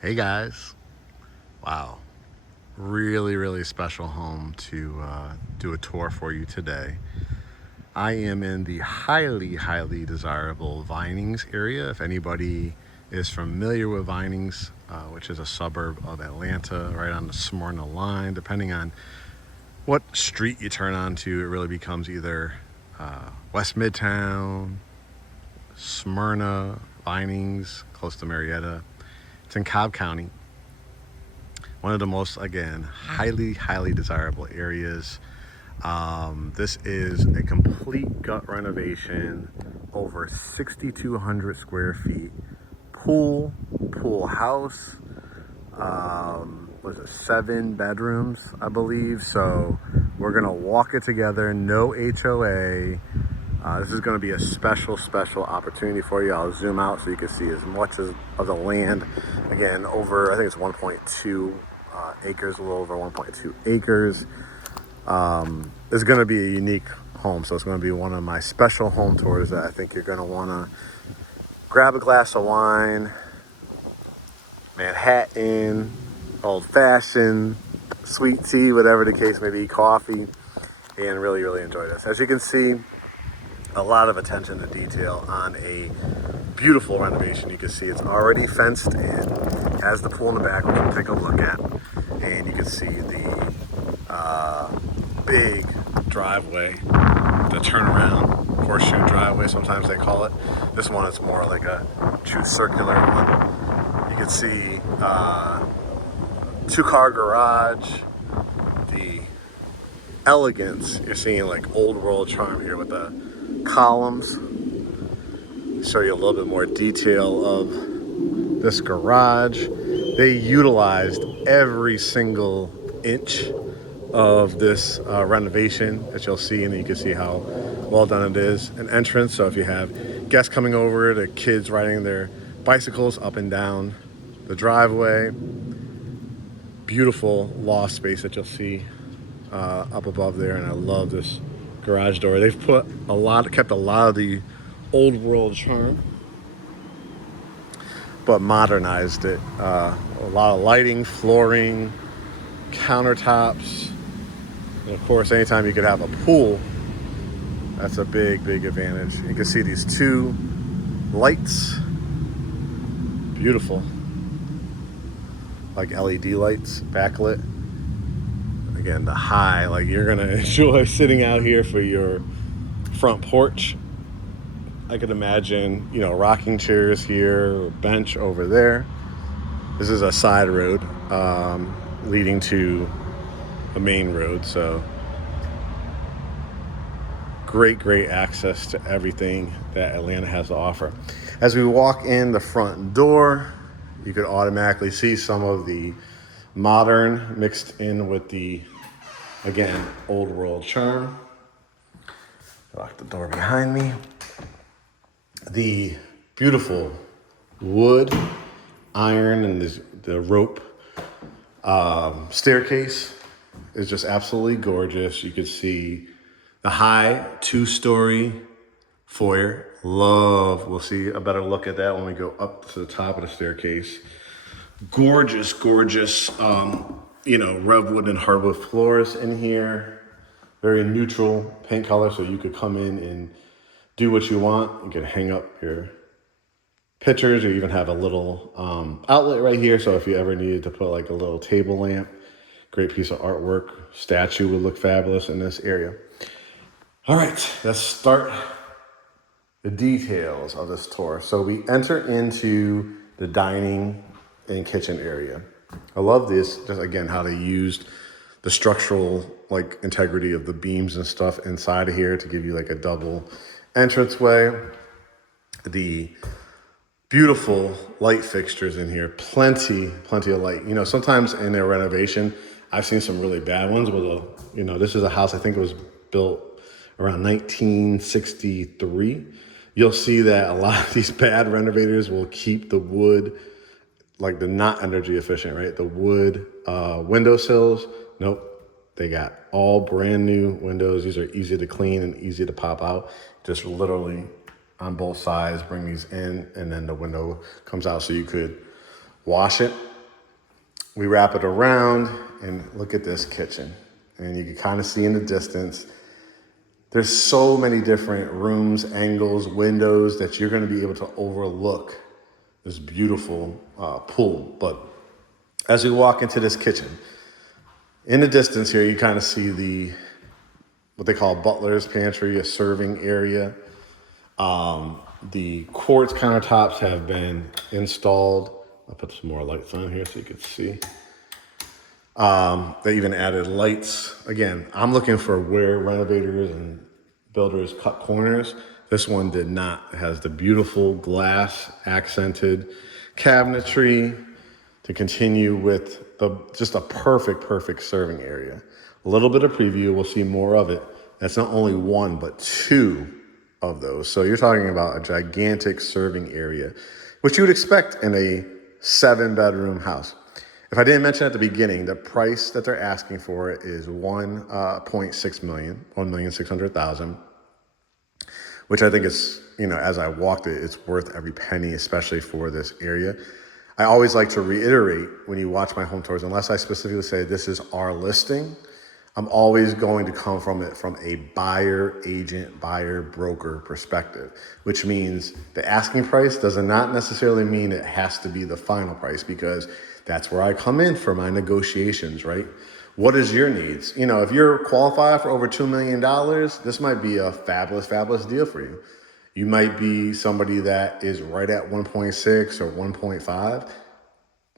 Hey guys, wow, really special home to do a tour for you today. I am in the highly desirable Vinings area. If anybody is familiar with Vinings, which is a suburb of Atlanta, right on the Smyrna line, depending on what street you turn onto, it really becomes either West Midtown, Smyrna, Vinings, close to Marietta. It's in Cobb County. One of the most, again, highly desirable areas. This is a complete gut renovation, over 6,200 square feet. Pool house. Was it 7 bedrooms, I believe? So we're gonna walk it together. No HOA. This is going to be a special opportunity for you. I'll zoom out so you can see as much of the land. Again, over, I think it's 1.2 acres, a little over 1.2 acres. It's going to be a unique home, so it's going to be one of my special home tours that I think you're going to want to grab a glass of wine, Manhattan, old-fashioned, sweet tea, whatever the case may be, coffee, and really enjoy this. As you can see, a lot of attention to detail on a beautiful renovation. You can see it's already fenced in, has the pool in the back, which we'll take a look at, and you can see the big driveway, the turnaround horseshoe driveway, sometimes they call it. This one is more like a true circular one. You can see 2-car garage, the elegance. You're seeing like old world charm here with the columns. Show you a little bit more detail of this garage. They utilized every single inch of this renovation that you'll see, and you can see how well done it is. An entrance, so if you have guests coming over, the kids riding their bicycles up and down the driveway. Beautiful loft space that you'll see up above there, and I love this garage door. They've kept a lot of the old world charm, but modernized it. A lot of lighting, flooring, countertops, and of course, anytime you could have a pool, that's a big advantage. You can see these 2 lights, beautiful, like LED lights, backlit. Again, the high, like you're gonna enjoy sitting out here for your front porch. I could imagine, rocking chairs here, or bench over there. This is a side road leading to a main road, so great access to everything that Atlanta has to offer. As we walk in the front door, you could automatically see some of the modern mixed in with the, again, old world charm. Lock the door behind me. The beautiful wood, iron, and the rope staircase is just absolutely gorgeous. You can see the high 2-story foyer. We'll see a better look at that when we go up to the top of the staircase. Gorgeous, redwood and hardwood floors in here. Very neutral paint color, so you could come in and do what you want. You could hang up your pictures, or even have a little outlet right here. So if you ever needed to put like a little table lamp, great piece of artwork. Statue would look fabulous in this area. All right, let's start the details of this tour. So we enter into the dining and kitchen area. I love this, just again, how they used the structural integrity of the beams and stuff inside of here to give you like a double entranceway. The beautiful light fixtures in here, plenty of light. Sometimes in their renovation, I've seen some really bad ones with this is a house, I think it was built around 1963. You'll see that a lot of these bad renovators will keep the wood, like the not energy efficient, right? The wood windowsills. Nope. They got all brand new windows. These are easy to clean and easy to pop out. Just literally on both sides, bring these in, and then the window comes out so you could wash it we wrap it around and look at this kitchen. And you can kind of see in the distance, there's so many different rooms, angles, windows that you're going to be able to overlook this beautiful pool. But as we walk into this kitchen, in the distance here, you kind of see what they call butler's pantry, a serving area. The quartz countertops have been installed. I'll put some more lights on here so you can see. They even added lights. Again, I'm looking for where renovators and builders cut corners. This one did not. It has the beautiful glass accented cabinetry to continue with just a perfect serving area. A little bit of preview, we'll see more of it. That's not only one, but two of those. So you're talking about a gigantic serving area, which you would expect in a 7-bedroom house. If I didn't mention at the beginning, the price that they're asking for it is $1.6 million, $1,600,000, which I think is, as I walked it, it's worth every penny, especially for this area. I always like to reiterate when you watch my home tours, unless I specifically say this is our listing, I'm always going to come from it from a buyer agent, buyer broker perspective, which means the asking price does not necessarily mean it has to be the final price, because that's where I come in for my negotiations, right? What is your needs? If you're qualified for over $2 million, this might be a fabulous deal for you. You might be somebody that is right at 1.6 or 1.5.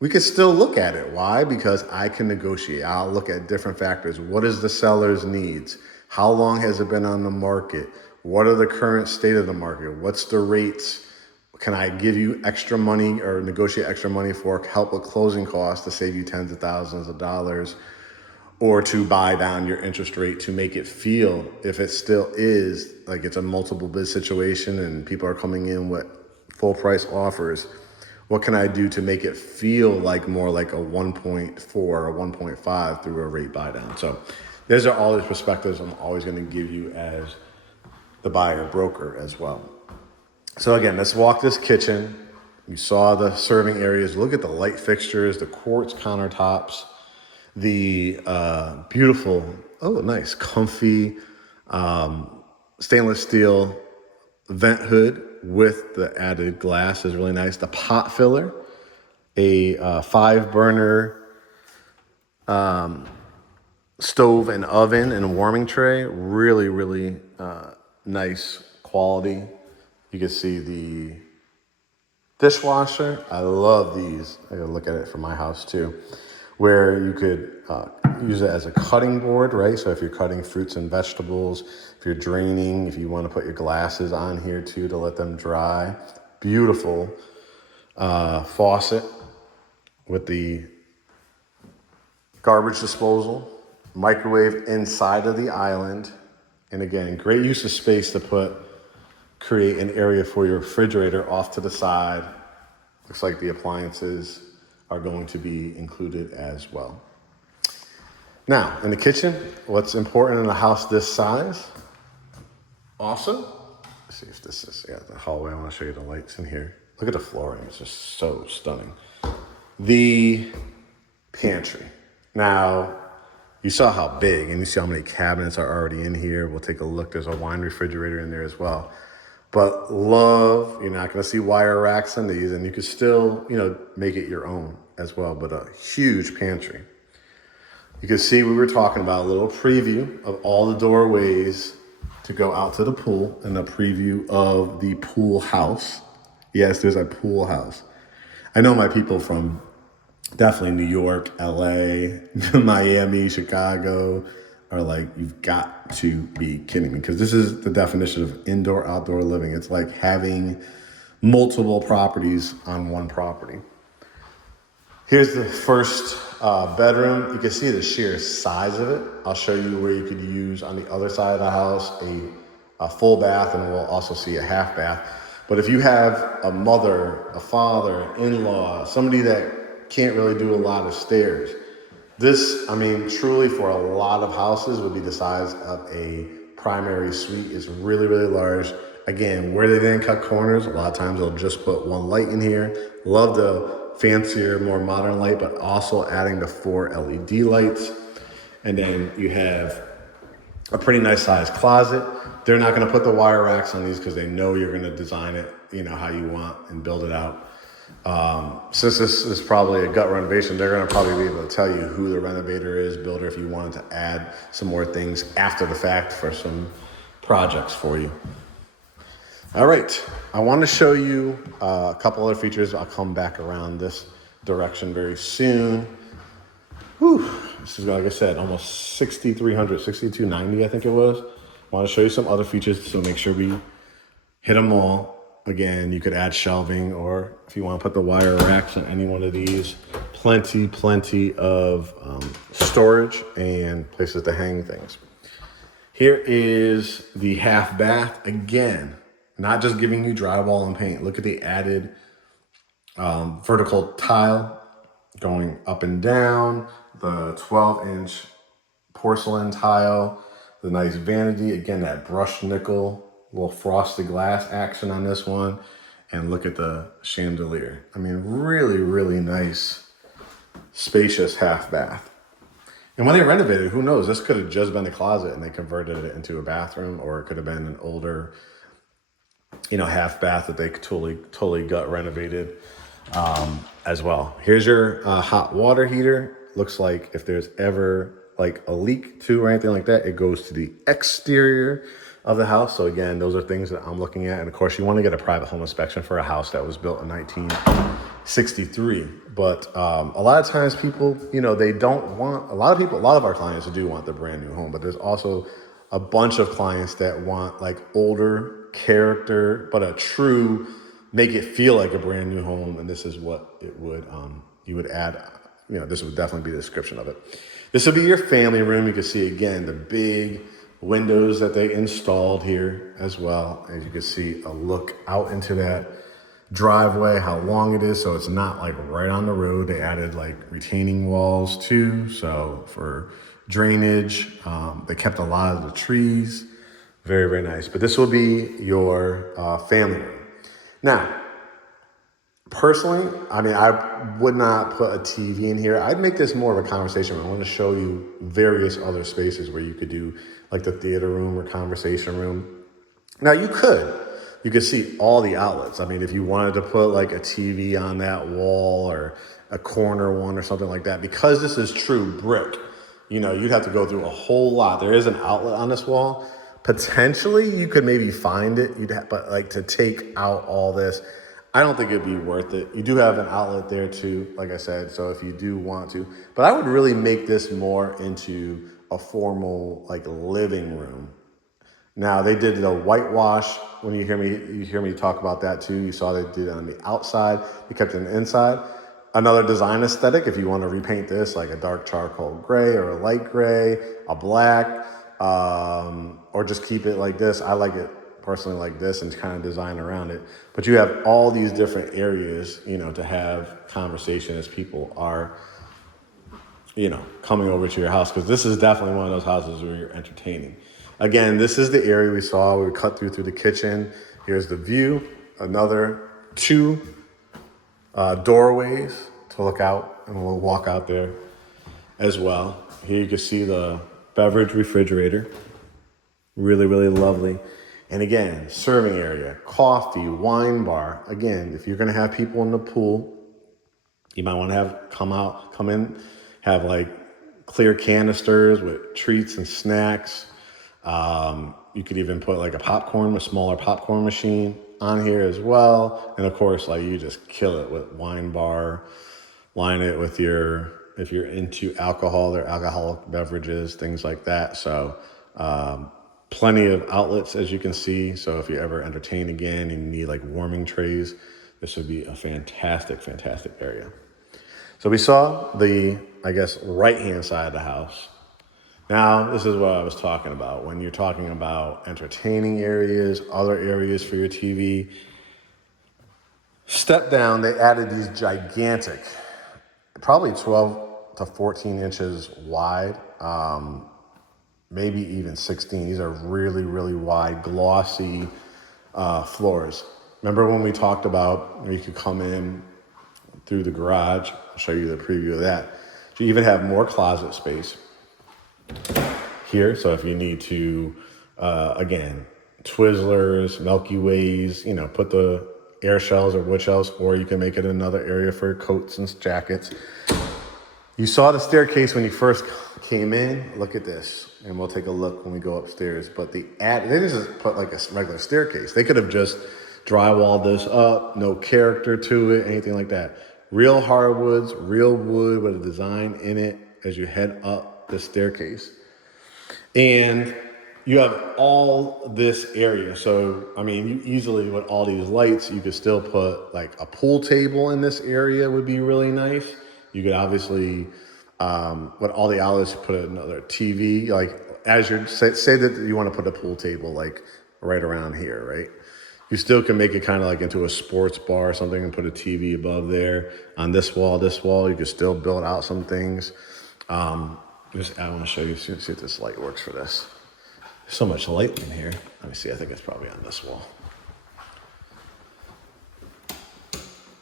We could still look at it. Why? Because I can negotiate. I'll look at different factors. What is the seller's needs? How long has it been on the market? What are the current state of the market? What's the rates? Can I give you extra money or negotiate extra money for help with closing costs to save you tens of thousands of dollars, or to buy down your interest rate to make it feel, if it still is like it's a multiple bid situation and people are coming in with full price offers, what can I do to make it feel like more like a 1.4 or 1.5 through a rate buy down? So those are all the perspectives I'm always going to give you as the buyer broker as well. So again, let's walk this kitchen. You saw the serving areas. Look at the light fixtures, the quartz countertops, the beautiful, nice, comfy stainless steel vent hood with the added glass is really nice. The pot filler, a 5-burner stove and oven and warming tray, really nice quality. You can see the dishwasher. I love these. I gotta look at it for my house too, where you could use it as a cutting board, right? So if you're cutting fruits and vegetables, if you're draining, if you want to put your glasses on here too to let them dry. Beautiful faucet with the garbage disposal, microwave inside of the island. And again, great use of space to create an area for your refrigerator off to the side. Looks like the appliances are going to be included as well. Now, in the kitchen, what's important in a house this size? Also, let's see if this is, the hallway. I want to show you the lights in here. Look at the flooring. It's just so stunning. The pantry. Now, you saw how big, and you see how many cabinets are already in here. We'll take a look. There's a wine refrigerator in there as well. But you're not going to see wire racks on these, and you could still, make it your own as well. But a huge pantry. You can see we were talking about a little preview of all the doorways to go out to the pool, and a preview of the pool house. Yes, there's a pool house. I know my people from definitely New York, LA, Miami, Chicago are like, you've got to be kidding me, because this is the definition of indoor outdoor living. It's like having multiple properties on one property. Here's the first bedroom. You can see the sheer size of it. I'll show you where you could use on the other side of the house a full bath, and we'll also see a half bath. But if you have a mother, a father, an in-law, somebody that can't really do a lot of stairs, this, truly for a lot of houses would be the size of a primary suite. It's really large. Again, where they didn't cut corners, a lot of times they'll just put one light in here. Love the fancier, more modern light, but also adding the 4 LED lights. And then you have a pretty nice sized closet. They're not going to put the wire racks on these because they know you're going to design it, how you want and build it out. Since this is probably a gut renovation, they're going to probably be able to tell you who the renovator is, builder, if you wanted to add some more things after the fact for some projects for you. All right, I want to show you a couple other features. I'll come back around this direction very soon. Whew. This is, like I said, almost 6,300, 6,290, I think it was. I want to show you some other features, so make sure we hit them all. Again, you could add shelving, or if you want to put the wire racks on any one of these, plenty of storage and places to hang things. Here is the half bath. Again, not just giving you drywall and paint. Look at the added vertical tile going up and down, the 12-inch porcelain tile, the nice vanity. Again, that brushed nickel, little frosted glass action on this one. And look at the chandelier. I mean, really nice, spacious half bath. And when they renovated, who knows? This could have just been a closet and they converted it into a bathroom, or it could have been an older, half bath that they totally gut renovated as well. Here's your hot water heater. Looks like if there's ever like a leak too or anything like that, it goes to the exterior of the house. So again, those are things that I'm looking at. And of course, you want to get a private home inspection for a house that was built in 1963. But a lot of times people, they don't want, a lot of our clients do want the brand new home, but there's also a bunch of clients that want like older character, but a true, make it feel like a brand new home. And this is what it would, you would add, this would definitely be the description of it. This will be your family room. You can see again, the big windows that they installed here as well. As you can see, a look out into that driveway, how long it is. So it's not like right on the road. They added like retaining walls too. So for drainage, they kept a lot of the trees. Very nice. But this will be your family room. Now, personally, I would not put a TV in here. I'd make this more of a conversation room. I want to show you various other spaces where you could do like the theater room or conversation room. Now you could see all the outlets. If you wanted to put like a TV on that wall or a corner one or something like that, because this is true brick, you'd have to go through a whole lot. There is an outlet on this wall. Potentially you could maybe find it. But like to take out all this, I don't think it'd be worth it. You do have an outlet there too, like I said, so if you do want to. But I would really make this more into a formal like living room. Now they did the whitewash. When you hear me talk about that too. You saw they did it on the outside. They kept it on the inside. Another design aesthetic, if you want to repaint this like a dark charcoal gray or a light gray, a black, or just keep it like this. I like it personally like this and kind of design around it. But you have all these different areas, to have conversation as people are, coming over to your house. Because this is definitely one of those houses where you're entertaining. Again, this is the area we saw. We cut through the kitchen. Here's the view. Another 2 doorways to look out, and we'll walk out there as well. Here you can see the beverage refrigerator. Really lovely. And again, serving area, coffee, wine bar. Again, if you're going to have people in the pool, you might want to come in, have like clear canisters with treats and snacks. You could even put like a smaller popcorn machine on here as well. And of course, like you just kill it with wine bar, line it with if you're into alcohol or alcoholic beverages, things like that. So, plenty of outlets, as you can see. So if you ever entertain again and you need like warming trays, this would be a fantastic area. So we saw the, right-hand side of the house. Now, this is what I was talking about. When you're talking about entertaining areas, other areas for your TV, step down, they added these gigantic, probably 12 to 14 inches wide, maybe even 16. These are really wide, glossy floors. Remember when we talked about where you could come in through the garage. I'll show you the preview of that. So you even have more closet space here. So if you need to, again, Twizzlers, Milky Ways, put the air shells or wood shells, or you can make it another area for coats and jackets. You saw the staircase when you first came in. Look at this, and we'll take a look when we go upstairs. But they just put like a regular staircase. They could have just drywalled this up, no character to it, anything like that. Real hardwoods, real wood with a design in it as you head up the staircase. And you have all this area. So, I mean, you easily, with all these lights, you could still put like a pool table in this area would be really nice. You could obviously, with all the outlets, put another TV, like as you're, say that you want to put a pool table like right around here, right? You still can make it kind of like into a sports bar or something and put a TV above there. On this wall, you can still build out some things. I want to show you, see if this light works for this. There's so much light in here. Let me see, I think it's probably on this wall.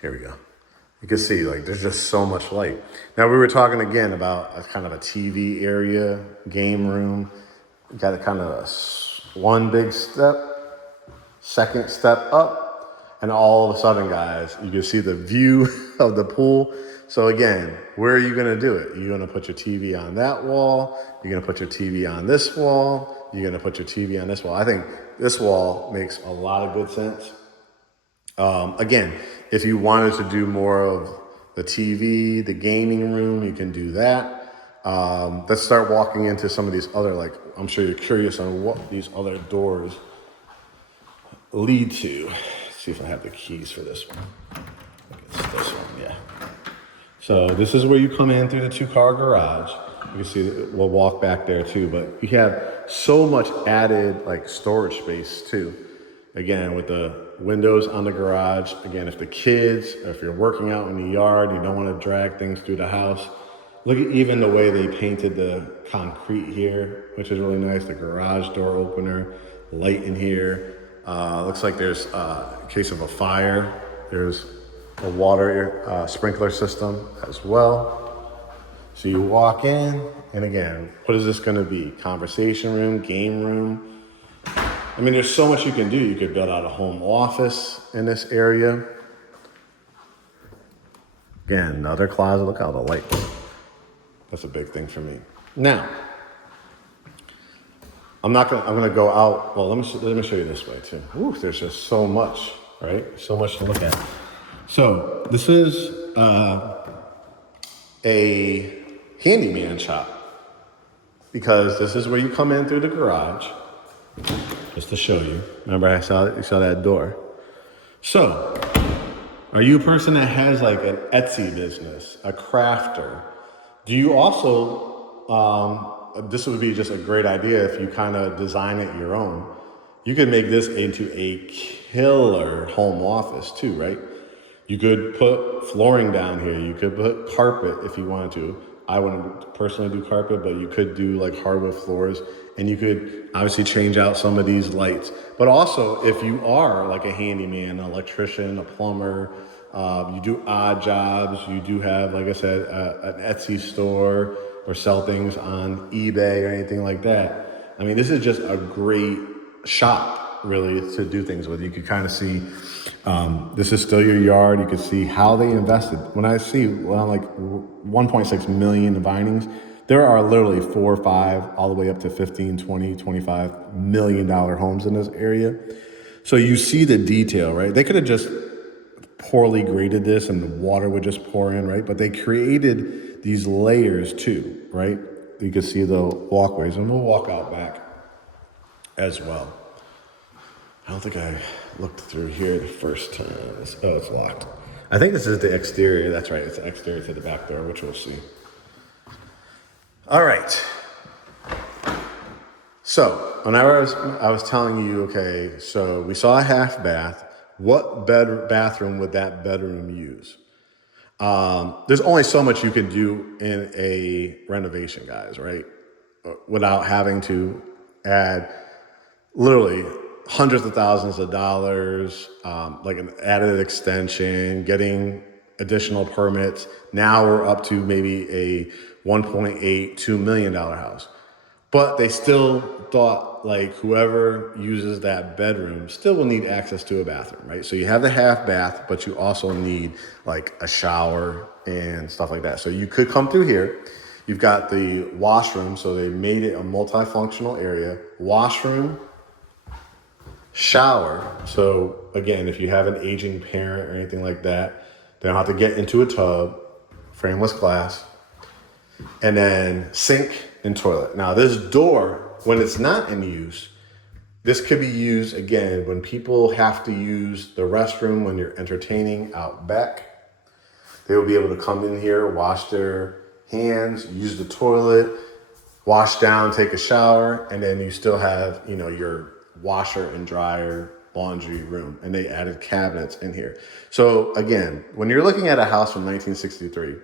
Here we go. You can see, like, there's just so much light. Now, we were talking again about a kind of a TV area, game room. You got a kind of one big step, second step up, and all of a sudden, guys, you can see the view of the pool. So again, where are you gonna do it? You're gonna put your TV on that wall, you're gonna put your TV on this wall, you're gonna put your TV on this wall. I think this wall makes a lot of good sense. Again, if you wanted to do more of the TV, the gaming room, you can do that. Let's start walking into some of these other, like, I'm sure you're curious on what these other doors lead to. Let's see if I have the keys for this one. I think it's this one, yeah. So this is where you come in through the 2-car garage. You can see, we'll walk back there too, but you have so much added like storage space too. Again, with the windows on the garage. Again, if the kids, or if you're working out in the yard, you don't want to drag things through the house. Look at even the way they painted the concrete here, which is really nice. The garage door opener, light in here. Looks like there's a case of a fire. There's a water sprinkler system as well. So you walk in, and again, what is this gonna be? Conversation room, game room. I mean, there's so much you can do. You could build out a home office in this area. Again, another closet. Look how the light. That's a big thing for me. Now, I'm gonna go out. Well, let me show you this way too. Ooh, there's just so much, right? So much to look at. So this is a handyman shop, because this is where you come in through the garage. Just to show you. Remember, you saw that door. So, are you a person that has like an Etsy business, a crafter? Do you also, this would be just a great idea if you kind of design it your own. You could make this into a killer home office too, right? You could put flooring down here. You could put carpet if you wanted to. I wouldn't personally do carpet, but you could do like hardwood floors, and you could obviously change out some of these lights. But also, if you are like a handyman, an electrician, a plumber, you do odd jobs, you do have, like I said, an Etsy store or sell things on eBay or anything like that. I mean, this is just a great shop, really, to do things with. You could kind of see, this is still your yard. You can see how they invested. When I see like 1.6 million in Vinings, there are literally 4 or 5, all the way up to 15, 20, $25 million homes in this area. So you see the detail, right? They could have just poorly graded this and the water would just pour in, right? But they created these layers too, right? You can see the walkways, and we'll walk out back as well. I don't think I looked through here the first time. Oh, it's locked. I think this is the exterior. That's right. It's the exterior to the back door, which we'll see. All right. So when I was telling you, okay, so we saw a half bath. What bathroom would that bedroom use? There's only so much you can do in a renovation, guys, right? Without having to add literally hundreds of thousands of dollars, like an added extension, getting additional permits. Now we're up to maybe a $1.8, $2 million house. But they still thought like whoever uses that bedroom still will need access to a bathroom, right? So you have the half bath, but you also need like a shower and stuff like that. So you could come through here. You've got the washroom, so they made it a multifunctional area. Washroom, shower. So again, if you have an aging parent or anything like that, they don't have to get into a tub, frameless glass, and then sink and toilet. Now this door, when it's not in use, this could be used again when people have to use the restroom when you're entertaining out back. They will be able to come in here, wash their hands, use the toilet, wash down, take a shower, and then you still have, your washer and dryer laundry room. And they added cabinets in here. So again, when you're looking at a house from 1963,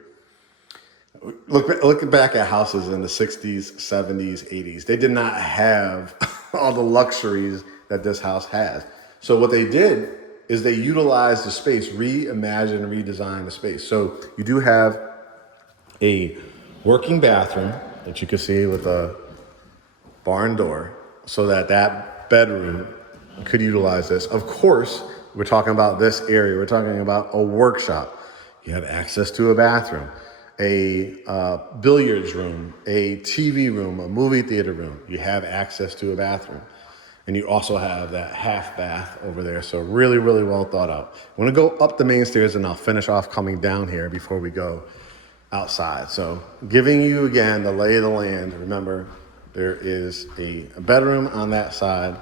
look back at houses in the 60s, 70s, 80s. They did not have all the luxuries that this house has. So what they did is they utilized the space, reimagined, redesigned the space. So you do have a working bathroom that you can see with a barn door so that bedroom could utilize this. Of course, we're talking about this area. We're talking about a workshop. You have access to a bathroom, a billiards room, a TV room, a movie theater room. You have access to a bathroom. And you also have that half bath over there. So really, really well thought out. I'm gonna go up the main stairs and I'll finish off coming down here before we go outside. So giving you again the lay of the land. Remember, there is a bedroom on that side.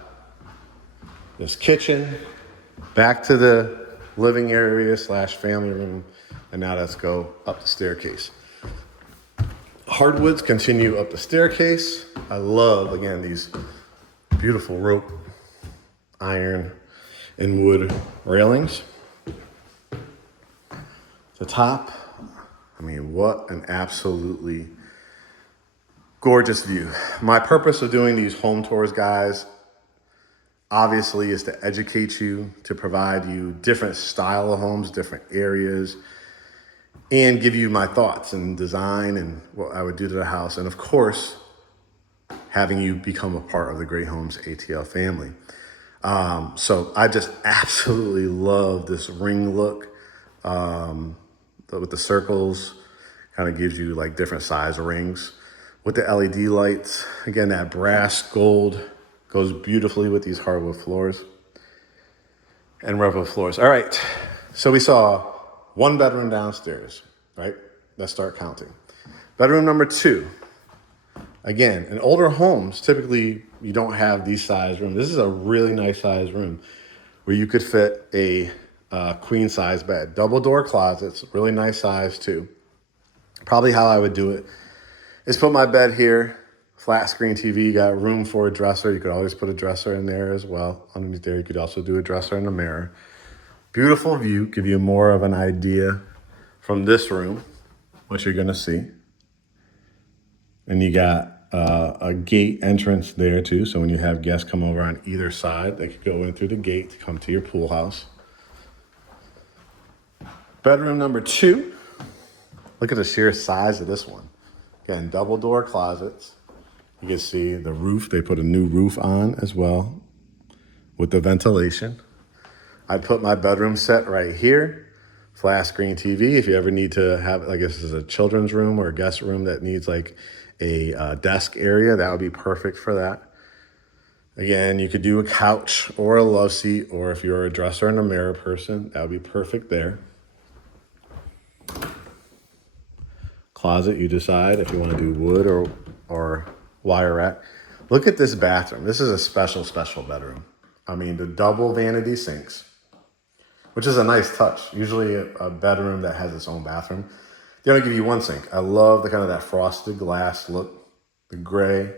This kitchen, back to the living area / family room. And now let's go up the staircase. Hardwoods continue up the staircase. I love, again, these beautiful rope, iron, and wood railings. The top, what an absolutely gorgeous view. My purpose of doing these home tours, guys, obviously is to educate you, to provide you different style of homes, different areas, and give you my thoughts and design and what I would do to the house. And of course, having you become a part of the Great Homes ATL family. So I just absolutely love this ring look with the circles. Kind of gives you like different size rings. With the LED lights, again, that brass gold goes beautifully with these hardwood floors and redwood floors. All right, so we saw one bedroom downstairs, right? Let's start counting. Bedroom number 2. Again, in older homes, typically you don't have these size rooms. This is a really nice size room where you could fit a queen size bed. Double door closets, really nice size too. Probably how I would do it is put my bed here, flat screen TV, you got room for a dresser. You could always put a dresser in there as well. Underneath there, you could also do a dresser and a mirror. Beautiful view, give you more of an idea from this room, what you're gonna see. And you got a gate entrance there too. So when you have guests come over on either side, they could go in through the gate to come to your pool house. Bedroom number 2. Look at the sheer size of this one. Again, double door closets. You can see the roof. They put a new roof on as well with the ventilation. I put my bedroom set right here. Flat screen TV. If you ever need to have, like this is a children's room or a guest room that needs like a desk area, that would be perfect for that. Again, you could do a couch or a love seat, or if you're a dresser and a mirror person, that would be perfect there. Closet, you decide if you want to do wood or wire rack. Look at this bathroom. This is a special bedroom. The double vanity sinks, which is a nice touch. Usually a bedroom that has its own bathroom, they only give you one sink. I love the kind of that frosted glass look, the gray,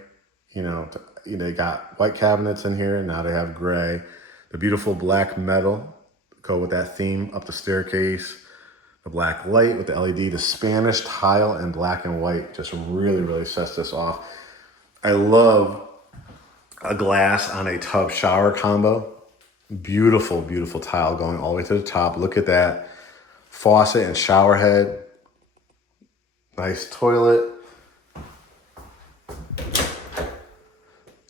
they got white cabinets in here. Now they have gray, the beautiful black metal go with that theme up the staircase, the black light with the LED, the Spanish tile and black and white just really, really sets this off. I love a glass on a tub shower combo. Beautiful, beautiful tile going all the way to the top. Look at that faucet and shower head. Nice toilet.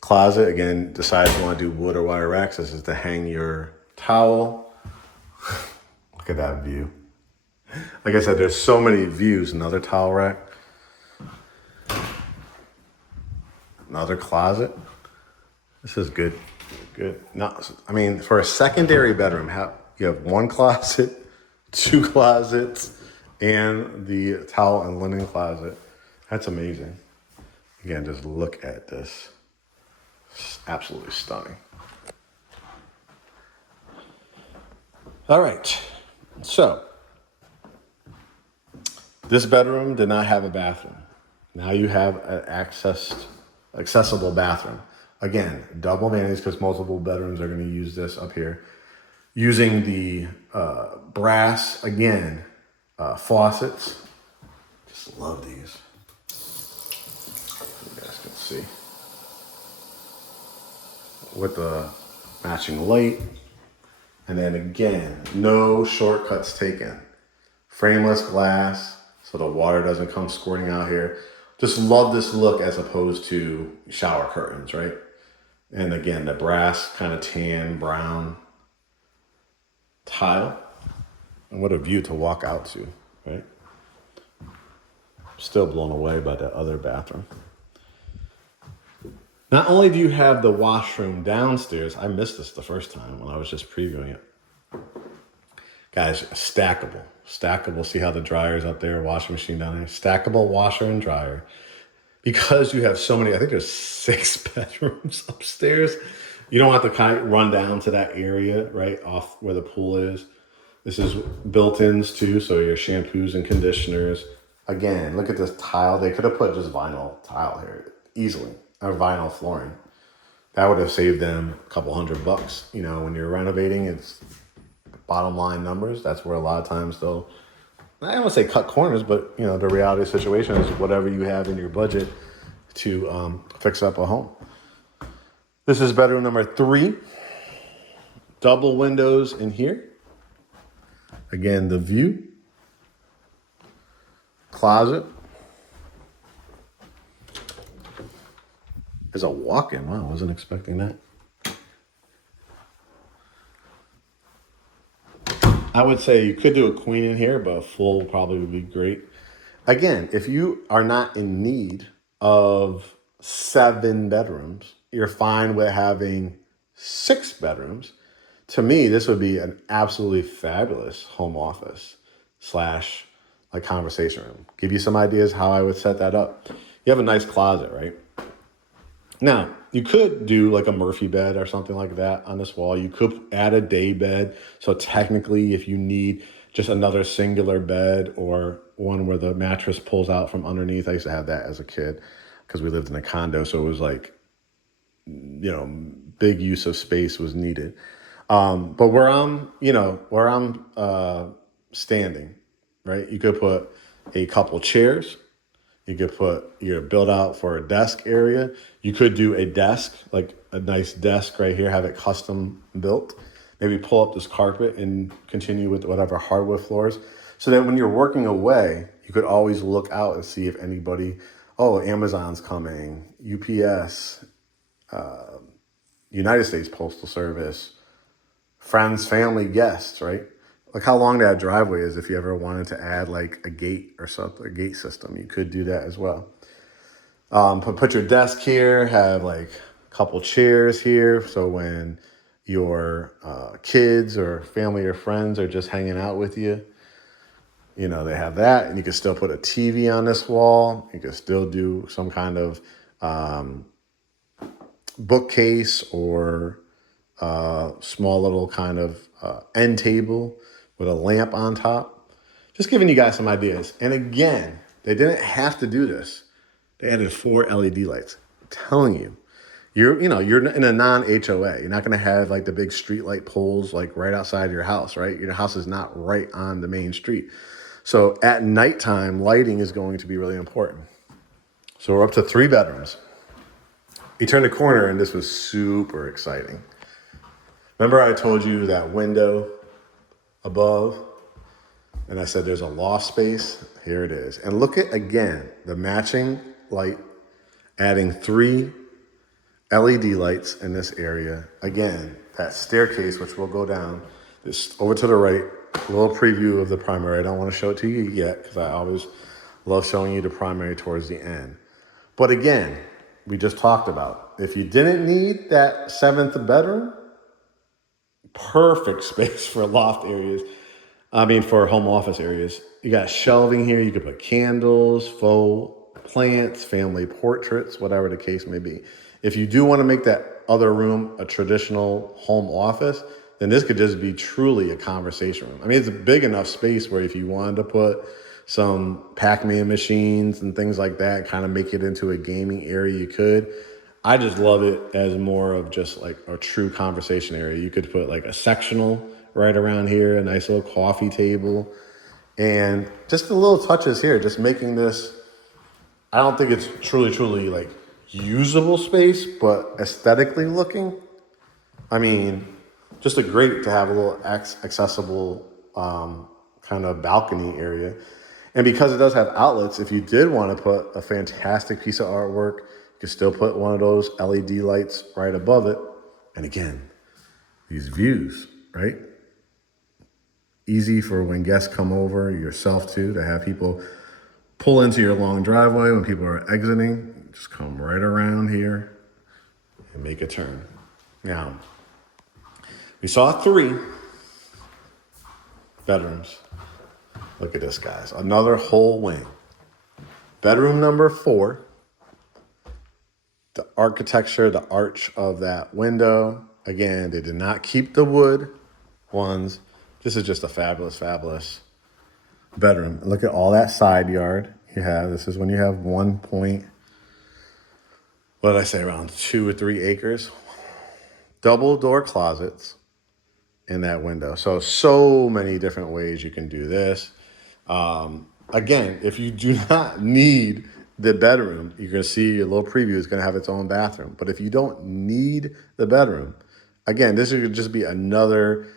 Closet, again, decide if you want to do wood or wire racks. This is to hang your towel. Look at that view. Like I said, there's so many views. Another towel rack. Another closet. This is good. Good. No, I mean, for a secondary bedroom, you have one closet, two closets, and the towel and linen closet. That's amazing. Again, just look at this. It's absolutely stunning. All right. So, this bedroom did not have a bathroom. Now you have an accessible bathroom. Again, double vanities because multiple bedrooms are going to use this up here. Using the brass, again, faucets. Just love these. You guys can see. With the matching light. And then again, no shortcuts taken. Frameless glass, so the water doesn't come squirting out here. Just love this look as opposed to shower curtains, right? And again, the brass kind of tan, brown tile. And what a view to walk out to, right? Still blown away by the other bathroom. Not only do you have the washroom downstairs, I missed this the first time when I was just previewing it. Guys, stackable. Stackable, see how the dryer's up there, washing machine down there. Stackable washer and dryer. Because you have so many, I think there's 6 bedrooms upstairs. You don't have to kind of run down to that area, right, off where the pool is. This is built-ins too, so your shampoos and conditioners. Again, look at this tile. They could have put just vinyl tile here easily, or vinyl flooring. That would have saved them a couple $100. You know, when you're renovating, it's bottom line numbers. That's where a lot of times they'll, I don't want to say cut corners, but you know, the reality of the situation is whatever you have in your budget to fix up a home. This is bedroom number 3. Double windows in here. Again, the view. Closet. There's a walk-in. Wow, I wasn't expecting that. I would say you could do a queen in here, but a full probably would be great. Again, if you are not in need of 7 bedrooms, you're fine with having 6 bedrooms. To me, this would be an absolutely fabulous home office / like conversation room. Give you some ideas how I would set that up. You have a nice closet, right? Now, you could do like a Murphy bed or something like that on this wall. You could add a day bed. So technically, if you need just another singular bed or one where the mattress pulls out from underneath, I used to have that as a kid because we lived in a condo. So it was like, you know, big use of space was needed. But where I'm standing, right? You could put a couple chairs. You could put your build out for a desk area. You could do a desk, like a nice desk right here, have it custom built. Maybe pull up this carpet and continue with whatever hardwood floors. So that when you're working away, you could always look out and see if anybody, Amazon's coming, UPS, United States Postal Service, friends, family, guests, right? Like how long that driveway is if you ever wanted to add like a gate or something, a gate system, you could do that as well. Put your desk here, have like a couple chairs here. So when your kids or family or friends are just hanging out with you, you know, they have that. And you can still put a TV on this wall. You can still do some kind of bookcase or small little kind of end table with a lamp on top. Just giving you guys some ideas. And again, they didn't have to do this. They added 4 LED lights. I'm telling you, you're in a non-HOA. You're not going to have like the big street light poles like right outside your house, right? Your house is not right on the main street. So at nighttime, lighting is going to be really important. So we're up to 3 bedrooms. You turn the corner and this was super exciting. Remember I told you that window above? And I said, there's a loft space. Here it is. And look at, again, the matching light, adding 3 LED lights in this area. Again, that staircase, which will go down, is over to the right. A little preview of the primary. I don't want to show it to you yet because I always love showing you the primary towards the end. But again, we just talked about, if you didn't need that 7th bedroom, perfect space for loft areas. For home office areas. You got shelving here. You could put candles, faux plants, family portraits, whatever the case may be. If you do want to make that other room a traditional home office, then this could just be truly a conversation room. It's a big enough space where if you wanted to put some Pac-Man machines and things like that, kind of make it into a gaming area, you could. I just love it as more of just like a true conversation area. You could put like a sectional right around here, a nice little coffee table, and just the little touches here, just making this, I don't think it's truly like usable space, but aesthetically looking, just a great to have a little accessible kind of balcony area. And because it does have outlets, if you did want to put a fantastic piece of artwork, you could still put one of those LED lights right above it. And again, these views, right? Easy for when guests come over, yourself too, to have people pull into your long driveway when people are exiting. Just come right around here and make a turn. Now, we saw 3 bedrooms. Look at this, guys. Another whole wing. Bedroom number 4. The architecture, the arch of that window. Again, they did not keep the wood ones. This is just a fabulous bedroom. Look at all that side yard you have. This is when you have around 2 or 3 acres. Double door closets in that window. So many different ways you can do this. Again, if you do not need the bedroom, you're going to see a little preview is going to have its own bathroom. But if you don't need the bedroom, again, this would just be another,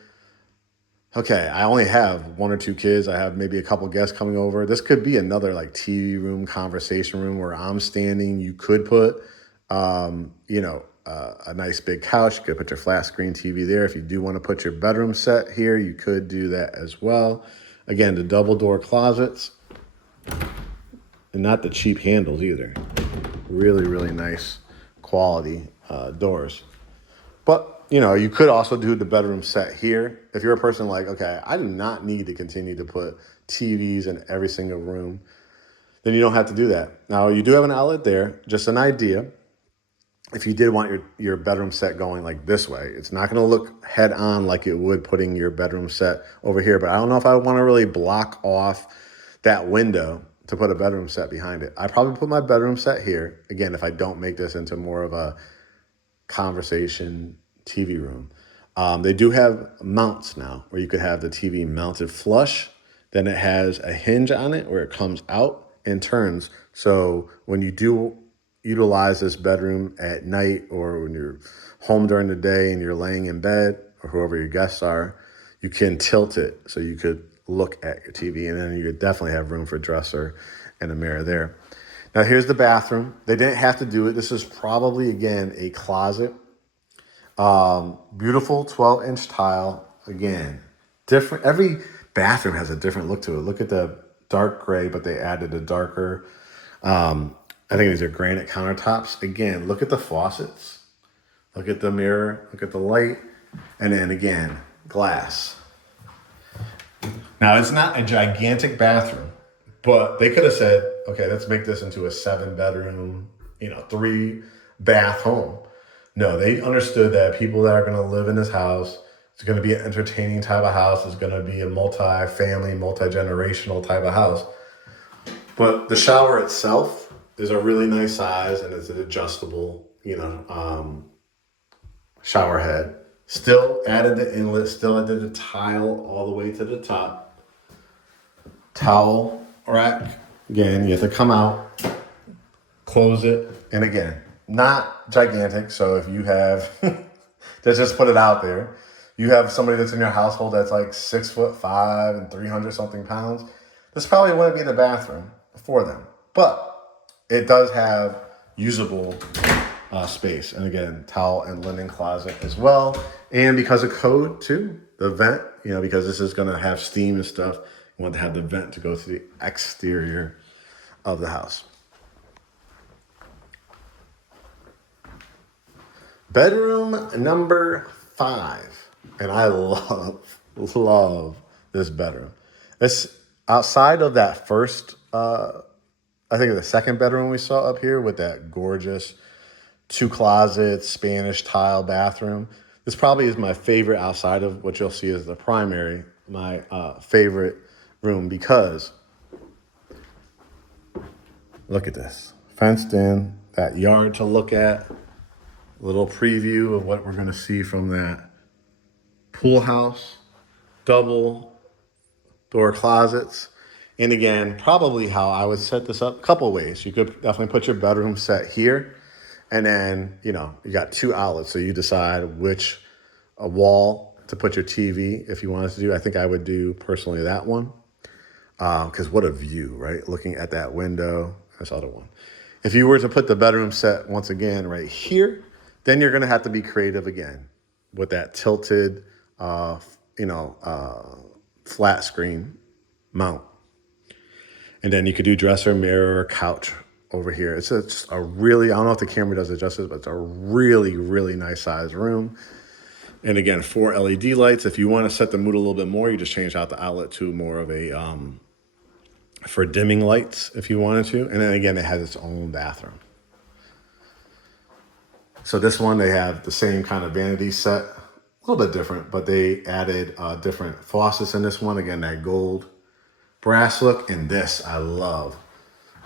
okay, I only have 1 or 2 kids. I have maybe a couple guests coming over. This could be another like TV room, conversation room where I'm standing. You could put, a nice big couch. You could put your flat screen TV there. If you do want to put your bedroom set here, you could do that as well. Again, the double door closets and not the cheap handles either. Really nice quality doors. But, you could also do the bedroom set here. If you're a person like, okay, I do not need to continue to put TVs in every single room, then you don't have to do that. Now, you do have an outlet there, just an idea. If you did want your bedroom set going like this way, it's not going to look head on like it would putting your bedroom set over here. But I don't know if I want to really block off that window to put a bedroom set behind it. I probably put my bedroom set here. Again, if I don't make this into more of a conversation TV room. They do have mounts now where you could have the TV mounted flush. Then it has a hinge on it where it comes out and turns. So when you do utilize this bedroom at night or when you're home during the day and you're laying in bed or whoever your guests are, you can tilt it so you could look at your TV, and then you could definitely have room for a dresser and a mirror there. Now here's the bathroom. They didn't have to do it. This is probably, again, a closet. Beautiful 12-inch tile. Again, different. Every bathroom has a different look to it. Look at the dark gray, but they added a darker, I think these are granite countertops. Again, look at the faucets. Look at the mirror. Look at the light. And then again, glass. Now, it's not a gigantic bathroom, but they could have said, okay, let's make this into a 7-bedroom, 3-bath home. No, they understood that people that are going to live in this house, it's going to be an entertaining type of house. It's going to be a multi-family, multi-generational type of house. But the shower itself is a really nice size, and it's an adjustable, shower head. Still added the inlet, still added the tile all the way to the top. Towel rack. Again, you have to come out, close it, and again, not gigantic. So if you have, let's just put it out there. you have somebody that's in your household that's like 6'5" and 300 something pounds, this probably wouldn't be the bathroom for them. But it does have usable space. And again, towel and linen closet as well. And because of code too, the vent, because this is going to have steam and stuff, you want to have the vent to go to the exterior of the house. Bedroom number 5. And I love this bedroom. It's outside of that first, I think the second bedroom we saw up here with that gorgeous 2 closets, Spanish tile bathroom. This probably is my favorite outside of what you'll see as the primary, my favorite room, because look at this. Fenced in, that yard to look at, little preview of what we're going to see from that pool house, double door closets. And again, probably how I would set this up a couple ways. You could definitely put your bedroom set here. And then, you got 2 outlets. So you decide which wall to put your TV if you wanted to do. I think I would do personally that one. Because what a view, right? Looking at that window. That's the other one. If you were to put the bedroom set once again right here, then you're going to have to be creative again with that tilted, flat screen mount. And then you could do dresser, mirror, couch over here. It's a really, I don't know if the camera does it justice, but it's a really, really nice sized room. And again, 4 LED lights. If you want to set the mood a little bit more, you just change out the outlet to more of a, for dimming lights if you wanted to. And then again, it has its own bathroom. So this one, they have the same kind of vanity set, a little bit different, but they added different faucets in this one. Again, that gold brass look. And this, I love.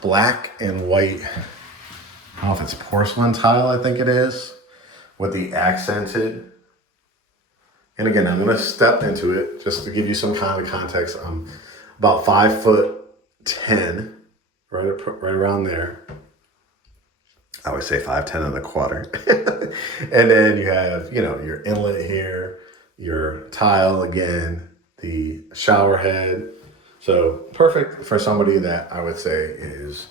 Black and white, I don't know if it's porcelain tile, I think it is, with the accented. And again, I'm going to step into it just to give you some kind of context. I'm about 5'10", right around there. I would say 5'10" and a quarter. And then you have, your inlet here, your tile again, the shower head. So perfect for somebody that I would say is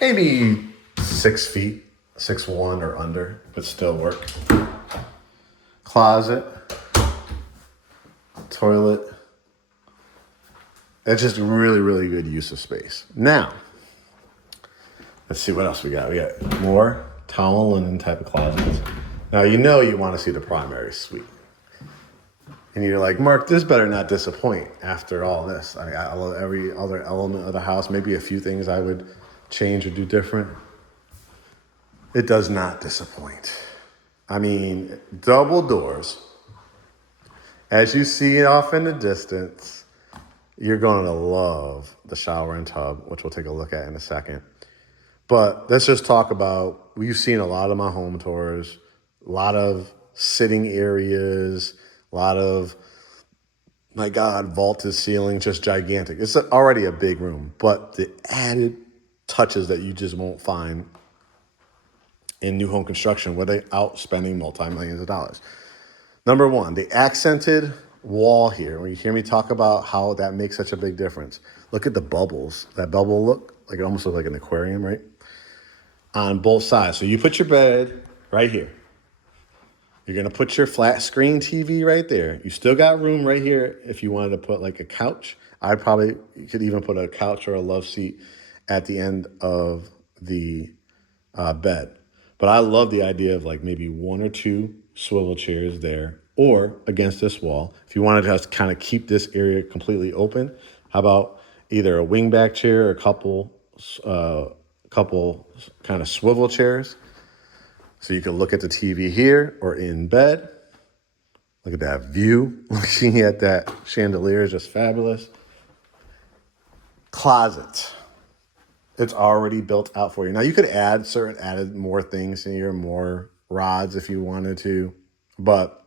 maybe 6 feet, 6'1" or under, but still work. Closet, toilet. It's just really, really good use of space. Now, let's see what else we got. We got more towel and linen type of closets. Now, you want to see the primary suite. And you're like, Mark, this better not disappoint after all this. I love every other element of the house. Maybe a few things I would change or do different. It does not disappoint. I mean, double doors. As you see off in the distance, you're going to love the shower and tub, which we'll take a look at in a second. But let's just talk about, we've seen a lot of my home tours, a lot of sitting areas, a lot of, my God, vaulted ceiling, just gigantic. It's already a big room, but the added touches that you just won't find in new home construction where they out spending multi-millions of dollars. Number one, the accented wall here. When you hear me talk about how that makes such a big difference, look at the bubbles. That bubble look, like it almost looks like an aquarium, right? On both sides. So you put your bed right here. You're going to put your flat screen TV right there. You still got room right here if you wanted to put like a couch. You could even put a couch or a love seat at the end of the bed. But I love the idea of like maybe 1 or 2 swivel chairs there or against this wall. If you wanted to just kind of keep this area completely open, how about either a wingback chair or a couple kind of swivel chairs? So you can look at the TV here or in bed. Look at that view. Looking at that chandelier is just fabulous. Closet. It's already built out for you. Now you could added more things in here, more rods if you wanted to, but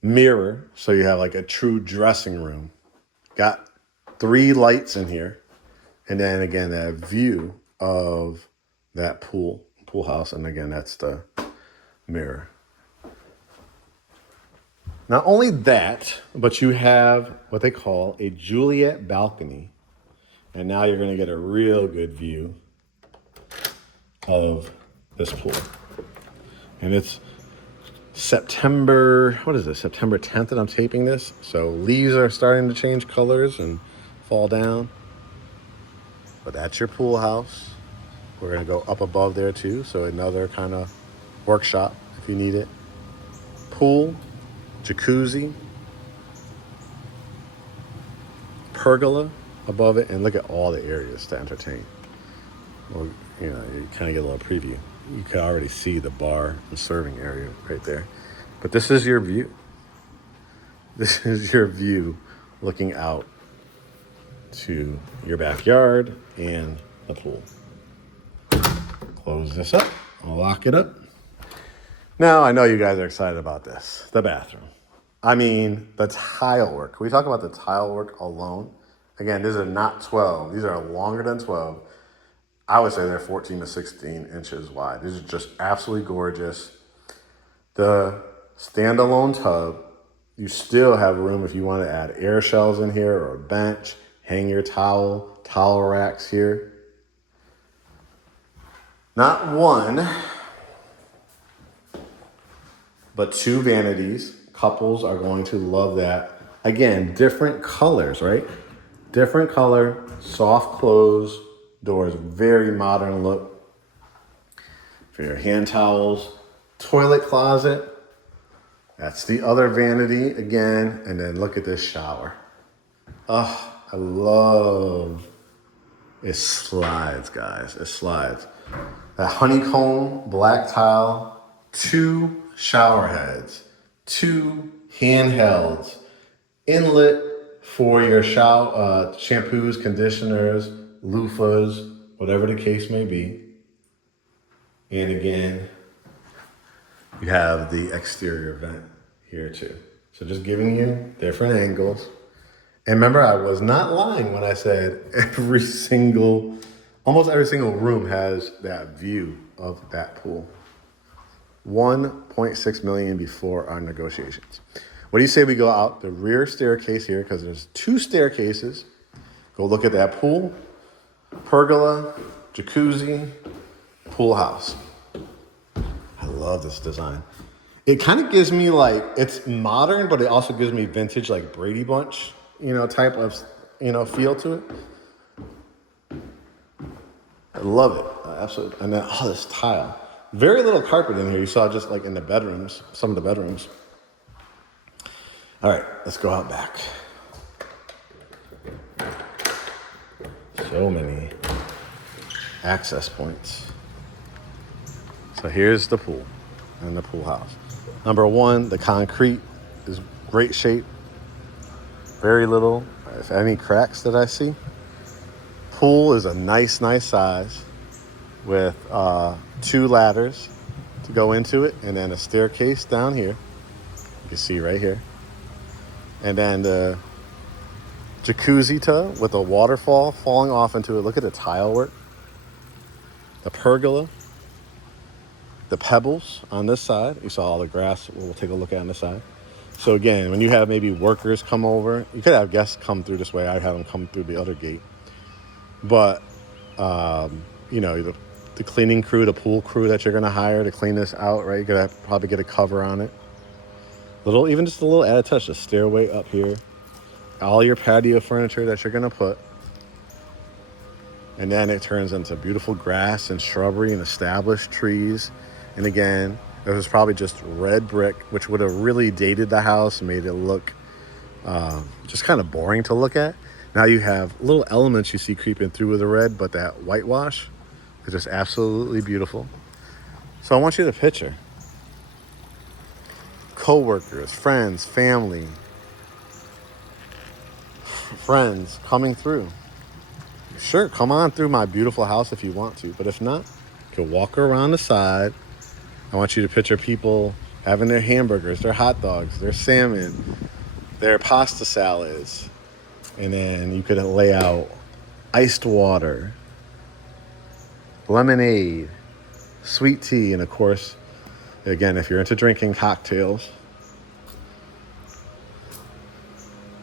mirror. So you have like a true dressing room. Got 3 lights in here. And then again, that view of that pool house. And again, that's the mirror. Not only that, but you have what they call a Juliet balcony. And now you're going to get a real good view of this pool. And it's September 10th that I'm taping this. So leaves are starting to change colors and fall down. But that's your pool house. We're going to go up above there too. So another kind of workshop if you need it. Pool, jacuzzi, pergola above it, and look at all the areas to entertain. Well, you know, you kind of get a little preview. You can already see the bar and serving area right there. But this is your view. This is your view looking out to your backyard and the pool. Close this up. I'll lock it up. Now, I know you guys are excited about this, the bathroom. I mean, the tile work. Can we talk about the tile work alone? Again, these are not 12. These are longer than 12. I would say they're 14 to 16 inches wide. These are just absolutely gorgeous. The standalone tub, you still have room if you want to add air shells in here or a bench, hang your towel racks here. Not one, but 2 vanities. Couples are going to love that. Again, different colors, right? Different color, soft close doors, very modern look. For your hand towels, toilet closet. That's the other vanity again. And then look at this shower. Oh, I love it. Slides, guys. It slides. That honeycomb black tile, 2 shower heads, 2 handhelds, inlet for your shampoos, conditioners, loofahs, whatever the case may be. And again, you have the exterior vent here too. So just giving you different angles. And remember, I was not lying when I said almost every single room has that view of that pool. 1.6 million before our negotiations. What do you say we go out the rear staircase here, because there's 2 staircases. Go look at that pool, pergola, jacuzzi, pool house. I love this design. It kind of gives me like, it's modern, but it also gives me vintage, like Brady Bunch, type of, feel to it. I love it, absolutely. And then, this tile. Very little carpet in here. You saw just like in the bedrooms, some of the bedrooms. All right, let's go out back. So many access points. So here's the pool and the pool house. Number 1, the concrete is great shape. Very little, if any, cracks that I see. Pool is a nice size with 2 ladders to go into it, and then a staircase down here. You can see right here. And then the jacuzzi tub with a waterfall falling off into it. Look at the tile work. The pergola. The pebbles on this side. You saw all the grass. We'll take a look at on this side. So again, when you have maybe workers come over, you could have guests come through this way. I have them come through the other gate. But, the cleaning crew, the pool crew that you're going to hire to clean this out, right? You're going to probably get a cover on it. Even just a little added touch, a stairway up here. All your patio furniture that you're going to put. And then it turns into beautiful grass and shrubbery and established trees. And again, it was probably just red brick, which would have really dated the house and made it look just kind of boring to look at. Now you have little elements you see creeping through with the red, but that whitewash is just absolutely beautiful. So I want you to picture co-workers, friends, family, friends coming through. Sure, come on through my beautiful house if you want to, but if not, you can walk around the side. I want you to picture people having their hamburgers, their hot dogs, their salmon, their pasta salads, and then you could lay out iced water, lemonade, sweet tea, and of course, Again, if you're into drinking cocktails,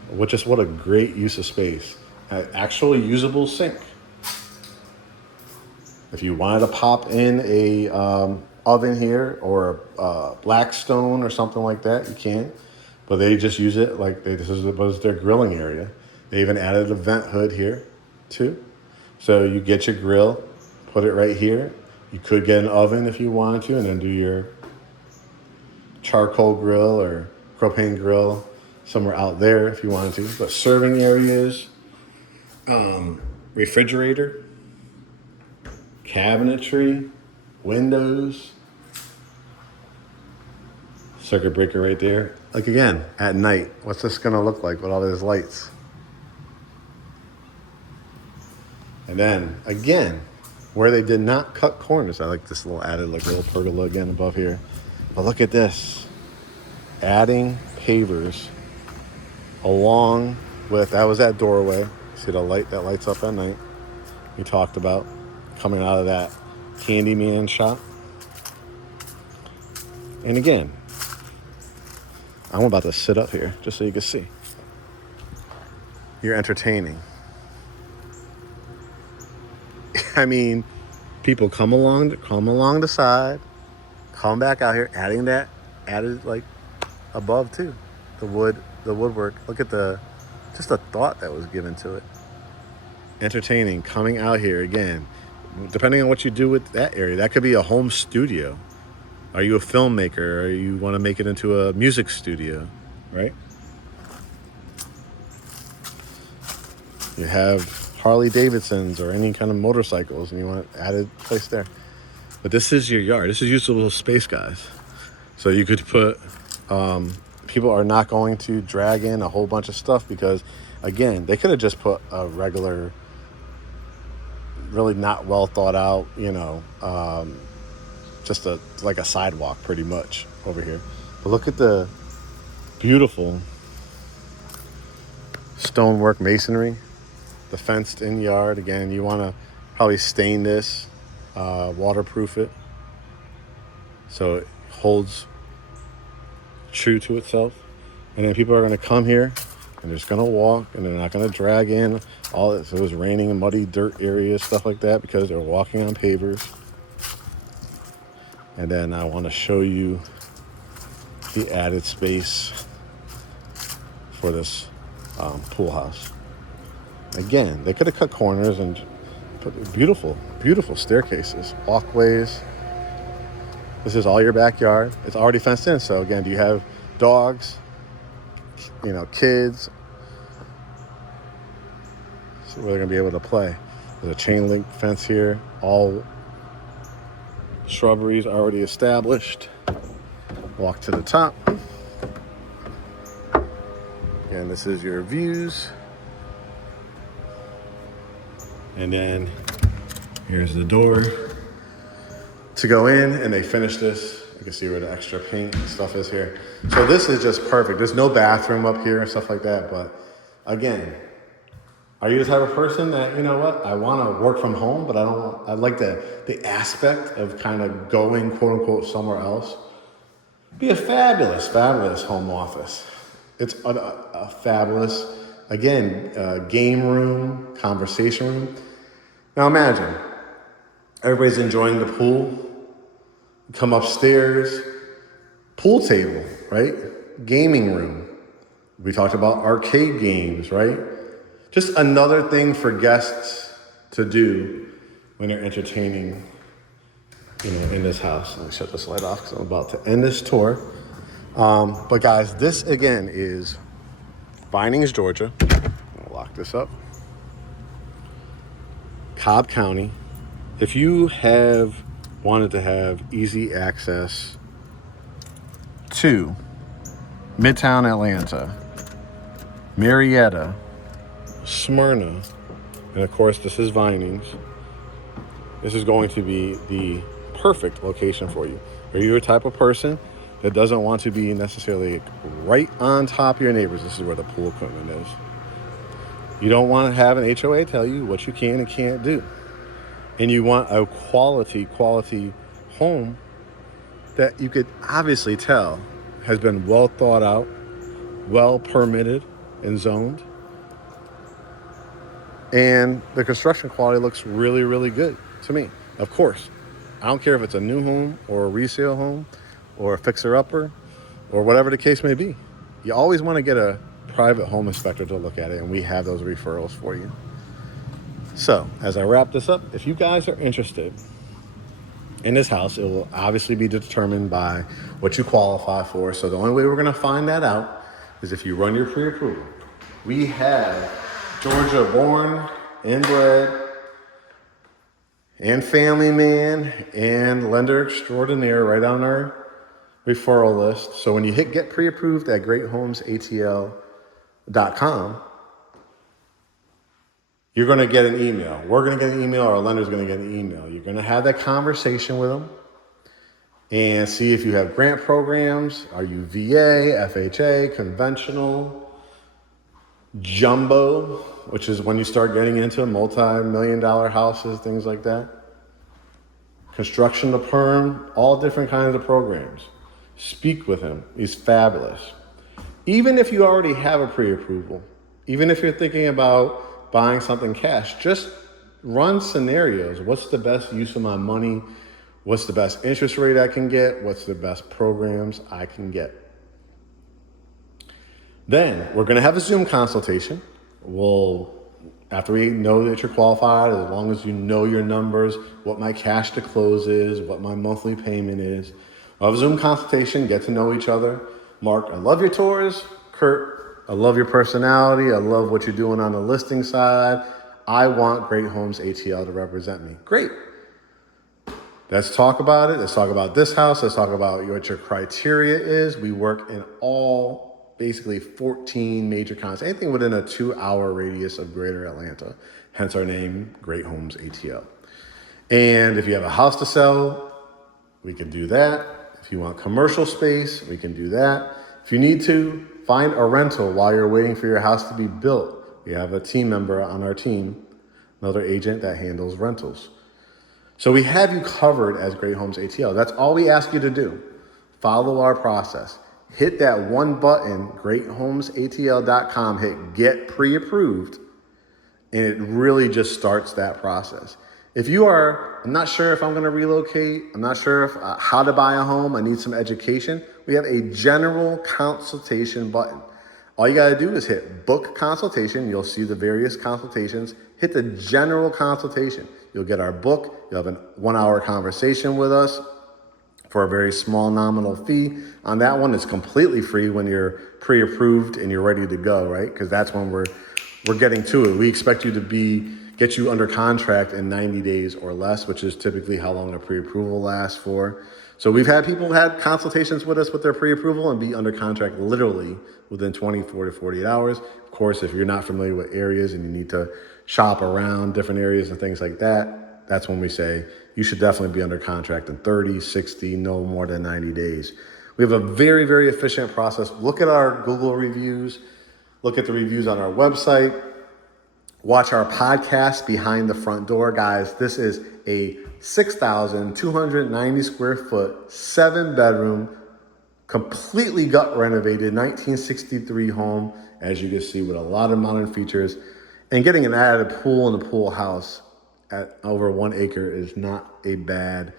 what a great use of space. An actual usable sink. If you wanted to pop in a oven here or a Blackstone or something like that, you can. But they just use it like this was their grilling area. They even added a vent hood here too. So you get your grill, put it right here. You could get an oven if you wanted to, and then do your charcoal grill or propane grill somewhere out there if you wanted to. But serving areas, refrigerator, cabinetry, windows, circuit breaker right there. Like again, at night, what's this gonna look like with all these lights? And then again, where they did not cut corners, I like this little added like little pergola again above here. But look at this, adding pavers along with, that was that doorway. See the light that lights up at night we talked about coming out of that Candyman shop. And again, I'm about to sit up here just so you can see. You're entertaining. I mean, people come along the side, come back out here, added like above too, the woodwork. Look at just the thought that was given to it. Entertaining, coming out here again. Depending on what you do with that area, that could be a home studio. Are you a filmmaker, or you want to make it into a music studio, right? You have Harley Davidsons or any kind of motorcycles, and you want an added place there. But this is your yard. This is usable space, guys. So you could put, people are not going to drag in a whole bunch of stuff because, again, they could have just put a regular, really not well thought out, just like a sidewalk pretty much over here. But look at the beautiful stonework masonry, the fenced in yard. Again, you want to probably stain this, waterproof it so it holds true to itself. And then people are going to come here and they're just going to walk, and they're not going to drag in all this. If it was raining and muddy dirt areas, stuff like that, because they're walking on pavers. And then I want to show you the added space for this pool house. Again, they could have cut corners and put beautiful, beautiful staircases, walkways. This is all your backyard. It's already fenced in. So again, do you have dogs, kids? So where they're gonna be able to play. There's a chain link fence here, all shrubberies already established. Walk to the top. Again, this is your views. And then here's the door to go in, and they finished this. You can see where the extra paint and stuff is here. So this is just perfect. There's no bathroom up here and stuff like that. But again, are you the type of person that, I want to work from home, but I like the aspect of kind of going, quote unquote, somewhere else? Be a fabulous, fabulous home office. It's a fabulous, again, game room, conversation room. Now imagine, everybody's enjoying the pool. You come upstairs, pool table, right? Gaming room. We talked about arcade games, right? Just another thing for guests to do when they're entertaining, in this house. Let me shut this light off because I'm about to end this tour. But guys, this again is Vinings, Georgia. I'll lock this up. Cobb County. If you have wanted to have easy access to Midtown Atlanta, Marietta, Smyrna, and of course this is Vinings, this is going to be the perfect location for you. Are you a type of person that doesn't want to be necessarily right on top of your neighbors? This is where the pool equipment is. You don't want to have an HOA tell you what you can and can't do. And you want a quality home that you could obviously tell has been well thought out, well permitted and zoned. And the construction quality looks really, really good to me. Of course, I don't care if it's a new home or a resale home or a fixer-upper or whatever the case may be. You always want to get a private home inspector to look at it, and we have those referrals for you. So, as I wrap this up, if you guys are interested in this house, it will obviously be determined by what you qualify for. So the only way we're going to find that out is if you run your pre-approval. We have Georgia born and bred and family man and lender extraordinaire right on our referral list. So when you hit get pre-approved at greathomesatl.com, you're going to get an email. We're going to get an email, or our lender's going to get an email. You're going to have that conversation with them and see if you have grant programs. Are you VA, FHA, conventional, jumbo, which is when you start getting into multi-million-dollar houses, things like that. Construction to perm, all different kinds of programs. Speak with him. He's fabulous. Even if you already have a pre-approval, even if you're thinking about buying something cash, just run scenarios. What's the best use of my money? What's the best interest rate I can get? What's the best programs I can get? Then we're going to have a Zoom consultation. After we know that you're qualified, as long as you know your numbers, what my cash to close is, what my monthly payment is, we'll have a Zoom consultation, get to know each other. Mark, I love your tours. Kurt, I love your personality. I love what you're doing on the listing side. I want Great Homes ATL to represent me. Great. Let's talk about it. Let's talk about this house. Let's talk about what your criteria is. We work in all basically 14 major counties, anything within a 2-hour radius of greater Atlanta, hence our name, Great Homes ATL. And if you have a house to sell, we can do that. If you want commercial space, we can do that. If you need to find a rental while you're waiting for your house to be built, we have a team member on our team, another agent that handles rentals. So we have you covered as Great Homes ATL. That's all we ask you to do. Follow our process. Hit that one button, greathomesatl.com, hit get pre-approved, and it really just starts that process. If you are, I'm not sure if I'm going to relocate, I'm not sure if how to buy a home, I need some education, we have a general consultation button. All you got to do is hit book consultation. You'll see the various consultations. Hit the general consultation. You'll get our book. You'll have a 1-hour conversation with us for a very small nominal fee. On that one, it's completely free when you're pre-approved and you're ready to go, right? Because that's when we're getting to it. We expect you to get you under contract in 90 days or less, which is typically how long a pre-approval lasts for. So we've had people had consultations with us with their pre-approval and be under contract literally within 24 to 48 hours. Of course, if you're not familiar with areas and you need to shop around different areas and things like that, that's when we say you should definitely be under contract in 30, 60, no more than 90 days. We have a very, very efficient process. Look at our Google reviews. Look at the reviews on our website. Watch our podcast, Behind the Front Door. Guys, this is a 6,290 square foot, 7-bedroom, completely gut renovated 1963 home, as you can see, with a lot of modern features. And getting an added pool in the pool house at over 1 acre is not a bad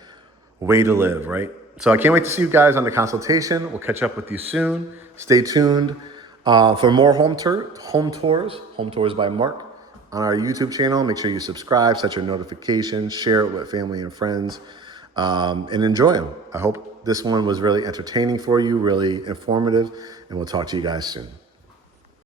way to live, right? So I can't wait to see you guys on the consultation. We'll catch up with you soon. Stay tuned for more home tours by Mark on our YouTube channel. Make sure you subscribe, set your notifications, share it with family and friends, and enjoy them. I hope this one was really entertaining for you, really informative, and we'll talk to you guys soon.